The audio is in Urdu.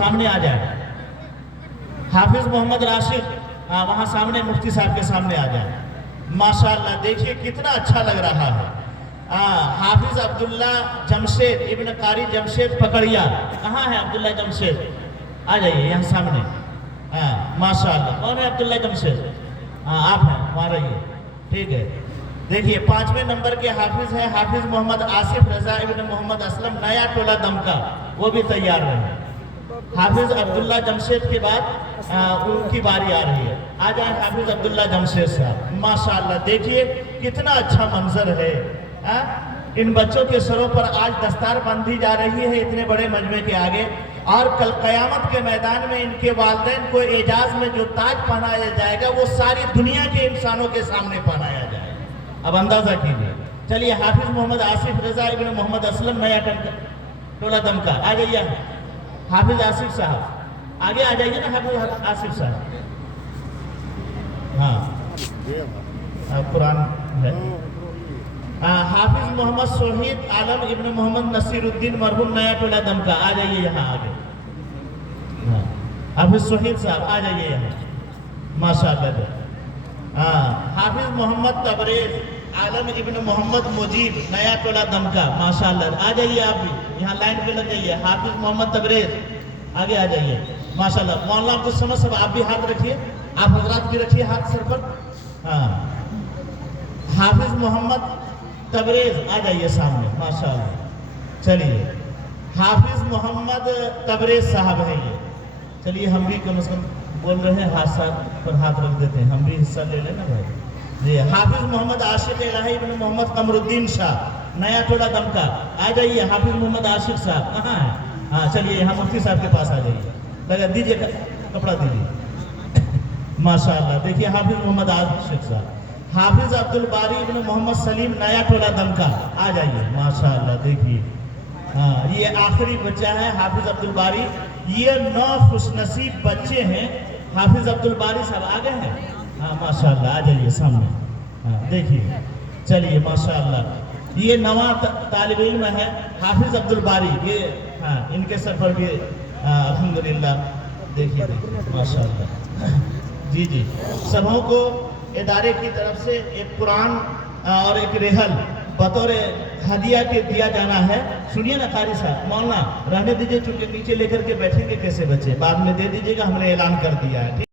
سامنے آ جائے. حافظ محمد راشد وہاں سامنے مفتی صاحب کے سامنے آ جائے. ماشاءاللہ دیکھیے کتنا اچھا لگ رہا ہے. حافظ عبداللہ جمشید ابن قاری جمشید پکڑیا. کہاں ہے عبداللہ جمشید؟ آ جائیے یہاں سامنے. ماشاءاللہ کون ہے عبداللہ جمشید؟ آپ ہیں وہاں رہیے. ٹھیک ہے. دیکھیے 5ویں نمبر کے حافظ ہیں حافظ محمد آصف رضا ابن محمد اسلم نیا ٹولہ دمکا. وہ بھی تیار رہے. حافظ عبداللہ جمشید کے بعد ان کی باری آ رہی ہے. آ جائیں حافظ عبداللہ جمشید صاحب. ماشاءاللہ دیکھیے کتنا اچھا منظر ہے. ان بچوں کے سروں پر آج دستار باندھی جا رہی ہے اتنے بڑے مجمع کے آگے. اور کل قیامت کے میدان میں ان کے والدین کو اعجاز میں جو تاج پہنایا جائے گا وہ ساری دنیا کے انسانوں کے سامنے پہنایا جائے گا. اب اندازہ کیجیے. چلیے حافظ محمد آصف رضا ابن محمد اسلم نیا ٹولہ دمکا. آ جائیے حافظ آصف صاحب آگے آ جائیے نا. حافظ آصف صاحب قرآن ہے. حافظ محمد سوحید عالم ابن محمد نصیر الدین مرحوم نیا ٹولہ دمکا. آ جائیے یہاں آگے. حافظ سوحید صاحب آ جائیے یہاں. ماشاءاللہ. حافظ محمد تبریز عالم ابن محمد مجیب نیا ٹولہ دمکا. ماشاءاللہ آ جائیے آپ بھی یہاں لائن پہ لگ جائیے. حافظ محمد تبریز آگے آ جائیے. ماشاءاللہ. مولانا عبد الصمد صاحب آپ بھی ہاتھ رکھیے. آپ حضرات بھی رکھیے ہاتھ سر پر. حافظ محمد تبریز آ جائیے سامنے. ماشاءاللہ. چلیے حافظ محمد تبریز صاحب ہیں یہ. چلیے ہم بھی کم از کم بول رہے ہیں ہاتھ پر ہاتھ رکھ دیتے ہیں. ہم بھی حصہ لے لیں نا بھائی. جی حافظ محمد عاشق الہی ابن محمد قمر الدین شاہ نیا ٹولہ دمکا. آ جائیے حافظ محمد عاشق صاحب کہاں ہیں؟ چلیے یہاں مفتی صاحب کے پاس آ جائیے. لگا دیجیے کپڑا دیجیے. ماشاءاللہ. دیکھیے حافظ محمد عاشق صاحب. حافظ عبدالباری ابن محمد سلیم نیا ٹولہ دمکا. آ جائیے. ماشاءاللہ. دیکھیے یہ آخری بچہ ہے حافظ عبدالباری. یہ 9 خوش نصیب بچے ہیں. حافظ عبدالباری صاحب آگے ہیں. ماشاءاللہ. آ جائیے سامنے. دیکھیے. چلیے ماشاءاللہ. یہ نواں طالب علم ہے حافظ عبدالباری. یہ ان کے سر پر بھی الحمدللہ. دیکھیے ماشاءاللہ. جی جی سبوں کو ادارے کی طرف سے ایک قرآن اور ایک ریحل بطور ہدیہ کے دیا جانا ہے. سنیے نا قاری صاحب. مولانا رہنے دیجیے چونکہ نیچے لے کر کے بیٹھیں گے کیسے بچے. بعد میں دے دیجیے گا. ہم نے اعلان کر دیا ہے.